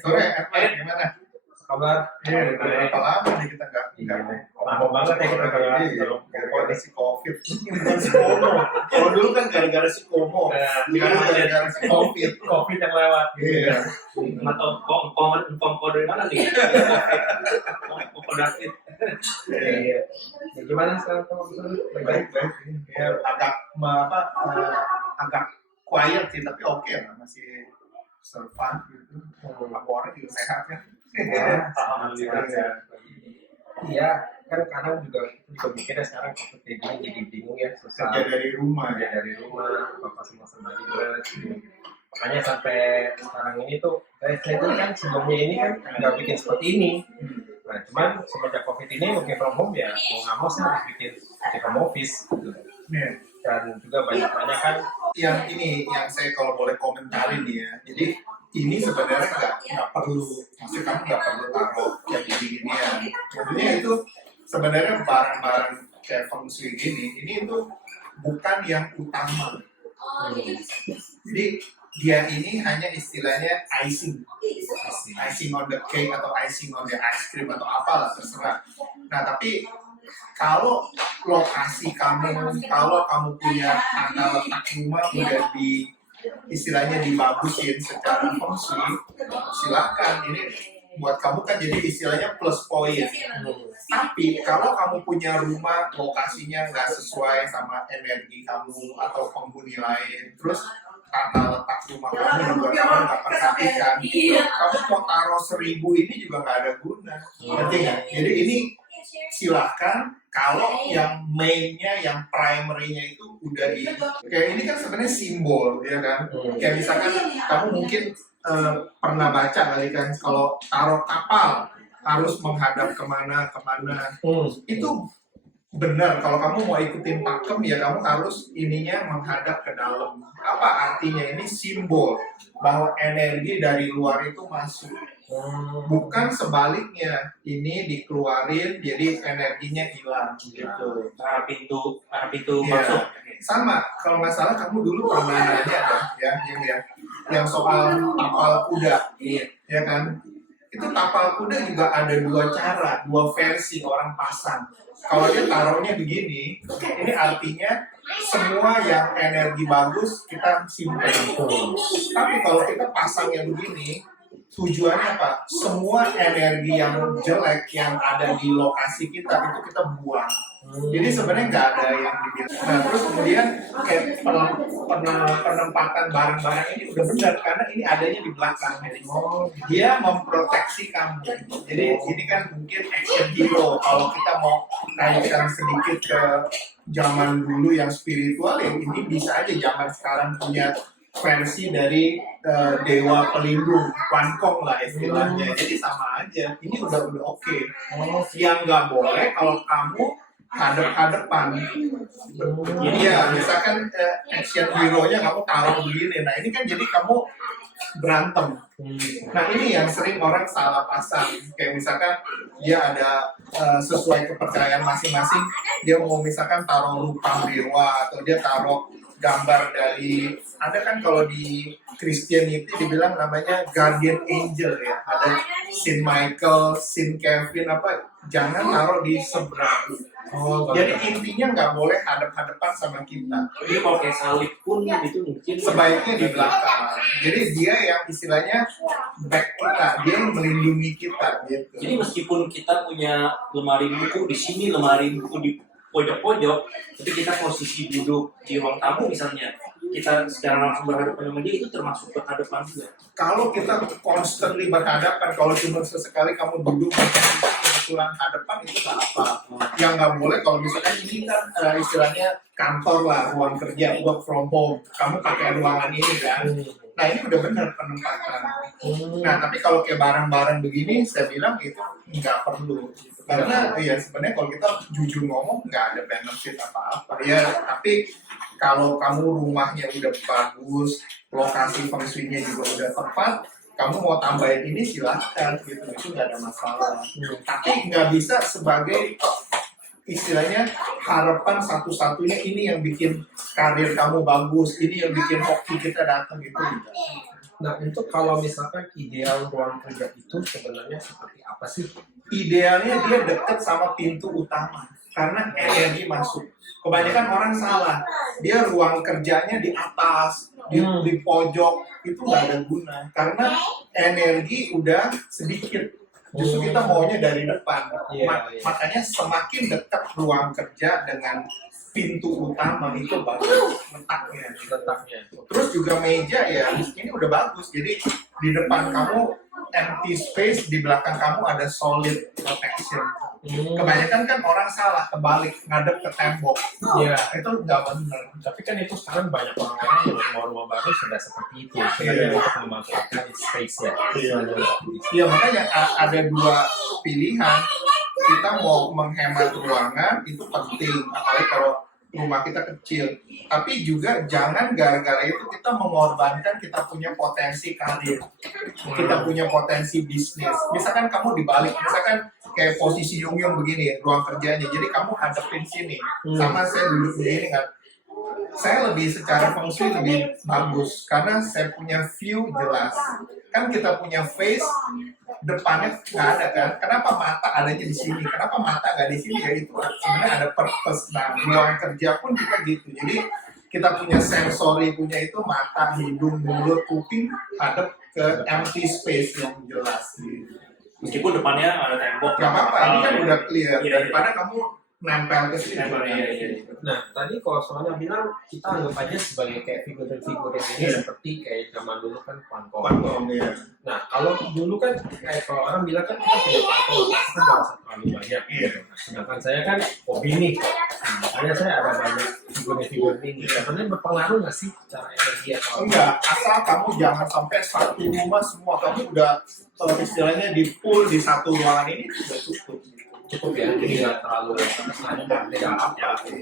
Sore, Edwin, gimana? Kabar? Udah berapa lama nih kita nggak Lama banget ya kita gara-gara si COVID. Bukan si Komo. Kalau dulu kan gara-gara si Komo. Sekarang gara-gara si COVID. COVID yang lewat. Iya. Atau kompor dari mana nih? Kompor David. Iya. Gimana sekarang kamu? Baik. Ya, agak quiet sih, tapi oke lah, masih survive gitu. Orang juga sehat kan. Alhamdulillah. Iya, kan kadang juga mikirnya sekarang COVID kayak gini jadi bingung ya, susah Kerja dari rumah, apa semua serba ribet. Makanya sampai sekarang ini tuh, saya itu kan sebelumnya ini kan nggak bikin seperti ini. Nah, cuman semenjak COVID ini working from home ya, mau nggak mau saya harus bikin home office gitu. Dan juga banyak kan yang saya kalau boleh komentarin nih ya. Jadi ini sebenarnya nggak perlu, maksudnya kamu nggak perlu taruh yang gini-ginian. Maksudnya itu sebenarnya barang-barang kayak feng shui gini, ini itu bukan yang utama. Jadi dia ini hanya istilahnya icing on the cake atau icing on the ice cream atau apalah, terserah. Nah tapi kalau lokasi kamu, kalau kamu punya tata letak rumah udah istilahnya dibagusin secara feng shui, silakan, ini buat kamu kan jadi istilahnya plus poin. Tapi kalau kamu punya rumah lokasinya nggak sesuai sama energi kamu atau penghuni lain, terus tata letak rumah kamu juga kamu nggak perhatikan, kamu mau taruh 1000 ini juga nggak ada guna, ngerti nggak? Jadi ini silahkan kalau yang mainnya, yang primary-nya itu udah kayak ini kan sebenarnya simbol, ya kan? Kayak misalkan kamu mungkin pernah baca kali kan, kalau taruh kapal harus menghadap kemana, itu benar. Kalau kamu mau ikutin pakem ya kamu harus ininya menghadap ke dalam. Apa artinya? Ini simbol bahwa energi dari luar itu masuk. Bukan sebaliknya, ini dikeluarin jadi energinya hilang gitu. arah pintu Ya. masuk. Sama, kalau nggak salah kamu dulu pernah nanya kan, yang soal tapal kuda, ya kan? Itu tapal kuda juga ada dua cara, dua versi orang pasang. Kalau dia taruhnya begini, ini artinya semua yang energi bagus kita simpan. Tapi kalau kita pasangnya begini, tujuannya apa? Semua energi yang jelek yang ada di lokasi kita itu kita buang. Jadi sebenarnya nggak ada yang dibilang. Nah terus kemudian kayak penempatan barang-barang ini udah benar karena ini adanya di belakang. Dia memproteksi kamu. Jadi ini kan mungkin action hero. Kalau kita mau kaitkan sedikit ke zaman dulu yang spiritual, ya ini bisa aja zaman sekarang punya versi dari dewa pelindung, Wankong lah istilahnya. Jadi sama aja. Ini udah oke. Yang nggak boleh kalau kamu hadap-hadapan. Jadi ya misalkan action hero-nya kamu taruh begini. Nah ini kan jadi kamu berantem. Nah ini yang sering orang salah pasang. Kayak misalkan dia ada sesuai kepercayaan masing-masing. Dia mau misalkan taruh rupa dewa atau dia taruh gambar dari, ada kan kalau di Christianity dibilang namanya guardian angel ya, ada Saint Michael, Saint Kevin apa, jangan taruh di seberang. Jadi intinya nggak boleh hadap-hadapan sama kita. Jadi kalau kayak salib pun itu mungkin sebaiknya di belakang. Jadi dia yang istilahnya back kita, dia yang melindungi kita gitu. Jadi meskipun kita punya lemari buku di sini, lemari buku di pojok-pojok, tapi kita posisi duduk di ruang tamu misalnya, kita secara langsung berhadapan sama dia, itu termasuk berhadapan juga. Kalau kita constantly berhadapan, kalau cuma sesekali kamu duduk kebetulan hadapan, itu nggak apa. Yang nggak boleh kalau misalkan ini kan istilahnya kantor lah, ruang kerja, work from home, kamu pakai ruangan ini kan. Nah ini udah benar penempatan. Nah tapi kalau kayak barang-barang begini, saya bilang itu nggak perlu. Karena ya sebenarnya kalau kita jujur ngomong nggak ada benefit apa-apa ya. Tapi kalau kamu rumahnya udah bagus, lokasi feng shui-nya juga udah tepat, kamu mau tambahin ini silahkan gitu, itu nggak ada masalah. Tapi nggak bisa sebagai istilahnya harapan satu-satunya ini yang bikin karir kamu bagus, ini yang bikin hoki kita datang, itu enggak. Nah, untuk kalau misalkan ideal ruang kerja itu sebenarnya seperti apa sih? Idealnya dia dekat sama pintu utama karena energi masuk. Kebanyakan orang salah, dia ruang kerjanya di atas, di pojok, itu nggak ada guna karena energi udah sedikit. Justru kita maunya dari depan. Iya, iya. Makanya semakin dekat ruang kerja dengan pintu utama itu bagus letaknya. Letaknya. Terus juga meja ya, ini udah bagus. Jadi di depan kamu empty space, di belakang kamu ada solid protection. Kebanyakan kan orang salah, kebalik, ngadep ke tembok. Iya. Itu nggak benar. Tapi kan itu sekarang banyak orang-orang yang rumah-rumah baru sudah seperti itu. Sebenarnya untuk memanfaatkan space ya. Iya, makanya ada dua pilihan. Kita mau menghemat ruangan itu penting, apalagi kalau rumah kita kecil. Tapi juga jangan gara-gara itu kita mengorbankan kita punya potensi karir, kita punya potensi bisnis. Misalkan kamu dibalik, misalkan kayak posisi Yung begini, ruang kerjanya. Jadi kamu hadapin sini, sama saya duduk begini kan. Saya lebih secara feng shui lebih bagus karena saya punya view jelas. Kan kita punya face, depannya nggak ada kan. Kenapa mata adanya di sini? Kenapa mata nggak di sini? Ya itu sebenarnya ada purpose. Nah, ruang kerja pun juga gitu. Jadi kita punya sensori, punya itu mata, hidung, mulut, kuping, hadap ke empty space yang jelas. Gitu. Meskipun depannya ada tembok. Gak apa-apa, ini kan udah clear. Iya. Daripada kamu nempel ke sini. Iya. Nah, tadi kalau soalnya bilang kita anggap aja sebagai kayak figurin-figurin ini seperti kayak zaman dulu kan pantol. Ya. Nah, kalau dulu kan kayak kalau orang bilang kan kita punya pantol, kita kan merasa terlalu banyak. Iya. Sedangkan saya kan hobi nih, makanya saya ada banyak figurin-figurin ini. Sebenarnya berpengaruh nggak sih cara energi atau Enggak, asal kamu jangan sampai satu rumah semua kamu udah istilahnya di pool di satu ruangan ini sudah cukup. cukup ya? Jadi nggak terlalu kesannya tidak apa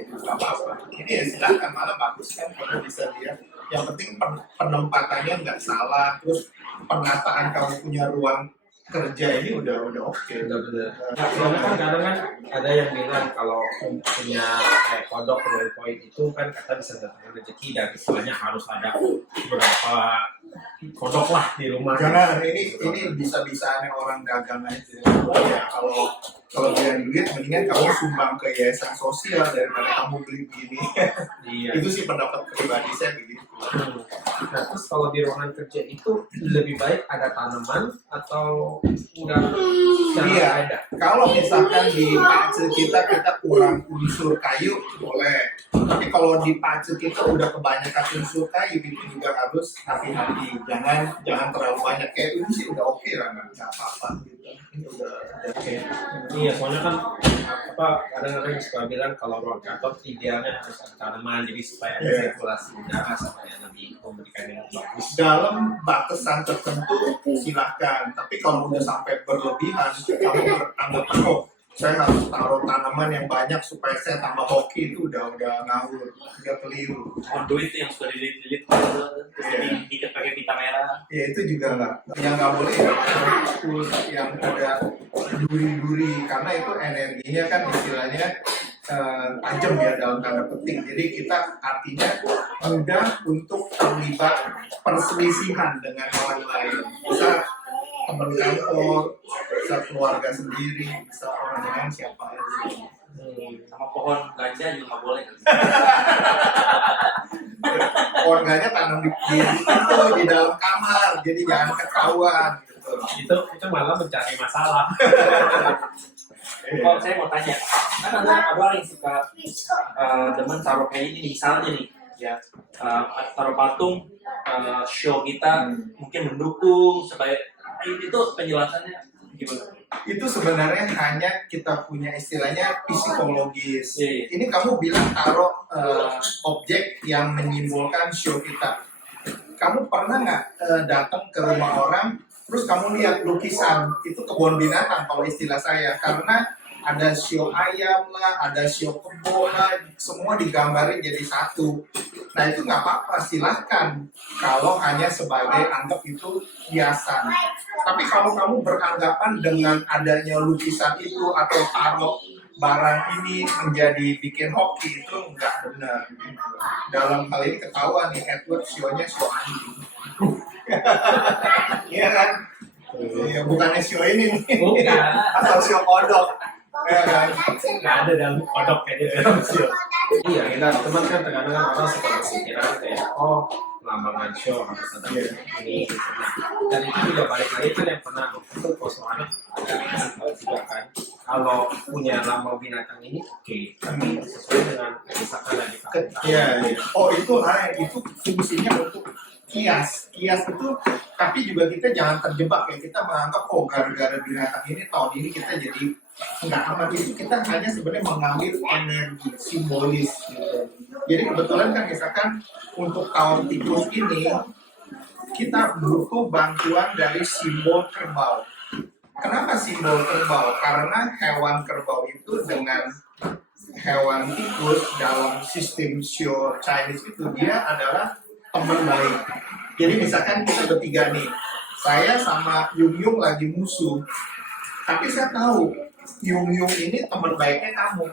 Nggak apa-apa. Ini ya silakan, malah bagus kan kamu bisa lihat. Yang penting penempatannya nggak salah, terus penataan kamu punya ruang kerja ini udah oke. Benar-benar. Nah, soalnya kan kadang kan ada yang bilang kalau punya kayak kodok roll point itu kan kata bisa datangin rezeki dan istilahnya harus ada beberapa kodok lah di rumah. Jangan, ini bisa-bisanya orang dagang aja. Ya, kalau punya duit, mendingan kamu sumbang ke yayasan sosial daripada kamu beli begini. Iya. Itu sih pendapat pribadi saya begitu. Nah, terus kalau di ruangan kerja itu lebih baik ada tanaman atau enggak? Iya. Ada. Kalau misalkan di pace kita kurang unsur kayu, boleh. Tapi kalau di pace kita udah kebanyakan unsur kayu, itu juga harus hati-hati. Jangan terlalu banyak. Kayak ini sih udah oke lah, nggak apa-apa gitu. Ini udah oke. Iya, soalnya kan kadang-kadang yang suka bilang kalau ruang kantor idealnya harus ada tanaman jadi supaya ada Iya. sirkulasi udara supaya lebih memberikan yang bagus. Dalam batasan tertentu silahkan. Tapi kalau udah sampai berlebihan, kamu beranggap penuh. Saya harus taruh tanaman yang banyak supaya saya tambah hoki, itu udah ngawur, udah keliru. Conduit yang sudah dililit terus diikat pakai pita merah. Ya itu juga nggak, yang nggak boleh ya, tools yang ada duri-duri karena itu energinya kan istilahnya tajam ya dalam tanda petik. Jadi kita artinya mudah untuk terlibat perselisihan dengan orang lain. Bisa teman kantor, bisa keluarga sendiri, bisa orang lain siapa aja. Sama pohon ganja juga nggak boleh. Keluarganya tanam di dalam kamar, jadi jangan ketahuan. Gitu. Itu malah mencari masalah. Kalau saya mau tanya, kan ada orang yang suka demen taruh kayak ini misalnya nih, ya taruh patung show kita mungkin mendukung supaya itu penjelasannya gimana? Itu sebenarnya hanya kita punya istilahnya psikologis. Iya. Ini kamu bilang taruh objek yang menyimbolkan show kita. Kamu pernah nggak datang ke rumah orang, terus kamu lihat lukisan, itu kebun binatang kalau istilah saya, karena ada show ayam lah, ada show kebo lah, semua digambarin jadi satu. Nah itu nggak apa-apa, silahkan kalau hanya sebagai anggap itu hiasan. Tapi kalau kamu beranggapan dengan adanya lukisan itu atau taruh barang ini menjadi bikin hoki, itu nggak benar. Dalam hal ini ketahuan nih, Edward show-nya show anjing. Iya kan? Iya, bukannya show ini nih. Bukan. Atau show kodok. Ya kan? Nggak ada dalam kodok kayaknya dalam show. Iya, kita teman kan terkadang kan orang suka berpikiran kayak, oh lambangan show harus ada ini. Nah, dan itu juga balik lagi kan yang pernah itu persoalannya ada juga kan. Kalau punya lambang binatang ini oke, tapi sesuai dengan misalkan lagi Iya, iya. Oh itu itu fungsinya untuk kias itu, tapi juga kita jangan terjebak ya, kita menganggap oh gara-gara binatang ini tahun ini kita jadi nggak amat. Itu kita hanya sebenarnya mengambil energi simbolis gitu. Jadi kebetulan kan misalkan untuk tahun tikus ini kita butuh bantuan dari simbol kerbau. Kenapa simbol kerbau? Karena hewan kerbau itu dengan hewan tikus dalam sistem show Chinese itu dia adalah teman baik. Jadi misalkan kita bertiga nih, saya sama Yung Yung lagi musuh, tapi saya tahu Yung Yung ini teman baiknya kamu.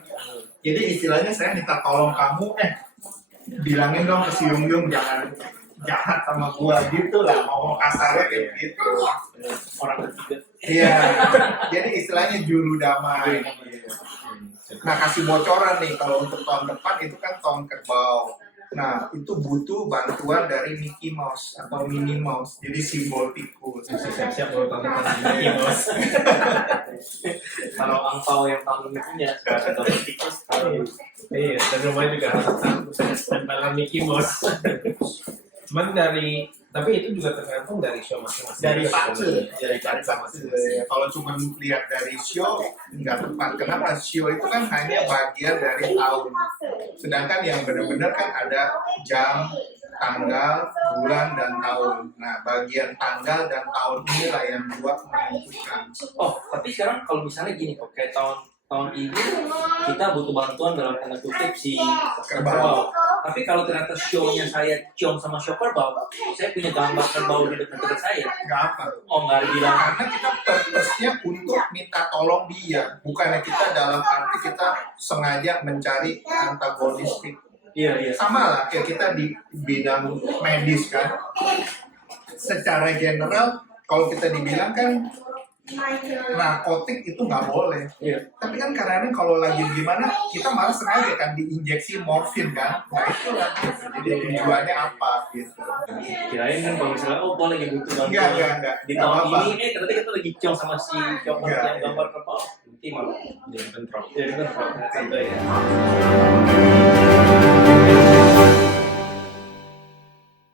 Jadi istilahnya saya minta tolong kamu, bilangin dong ke si Yung Yung jangan jahat sama gua gitu lah, ngomong kasarnya kayak gitu. Orang ketiga. Iya, jadi istilahnya juru damai. Nah, kasih bocoran nih, kalau untuk tahun depan itu kan tahun kerbau. Nah, itu butuh bantuan dari Mickey Mouse atau Minnie Mouse, jadi simbol tikus. siap-siap mau tahun depan lagi bos. Kalau angpau yang tahun ini punya sebagai tahun tikus, Iya, dan rumah juga harus tempelan Mickey Mouse. Cuman tapi itu juga tergantung dari show masing-masing. Dari fase, dari ya. Kalau cuma lihat dari show nggak tepat. Kenapa? Show itu kan hanya bagian dari tahun. Sedangkan yang benar-benar kan ada jam, tanggal, bulan, dan tahun. Nah, bagian tanggal dan tahun inilah yang dua menentukan. Oh, tapi sekarang kalau misalnya gini kok, kayak tahun ini kita butuh bantuan dalam tanda kutip si kerbau. Tapi kalau ternyata show-nya saya ciong sama show kerbau, saya punya gambar kerbau di dekat saya. Nggak apa. Oh, nggak ada bilang. Karena kita purpose-nya untuk minta tolong dia. Bukannya kita dalam arti kita sengaja mencari antagonistik. Iya. Sama lah kayak kita di bidang medis kan. Secara general, kalau kita dibilang kan narkotik itu nggak boleh. Iya. Tapi kan karena kalau lagi gimana, kita malah sengaja kan diinjeksi morfin kan. Nah itu lah. Jadi tujuannya apa gitu. Kirain kan kalau misalnya, oh boleh lagi butuh bantuan. Enggak. Di Nggak tahun apa-apa. ini, ternyata kita lagi ciong sama si ciong Enggak, yang gambar kerbau. Nanti malah Jadi bentrok. jadi kan santai ya.